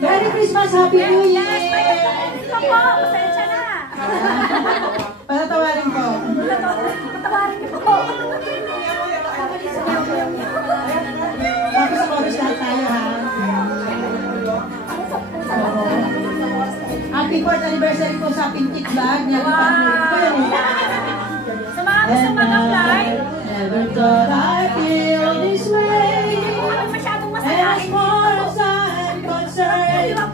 Merry Christmas, Happy New Year! Ito po, pasensya na. Patatawarin ko. Patawarin niyo po. Tapos lahat tayo, ha? Happy 4th anniversary po sa Pintik Vlog. Sa mga gusto mag-apply, Never thought I feel this way. masyadong masalahin dito. As far as I'm concerned, I'm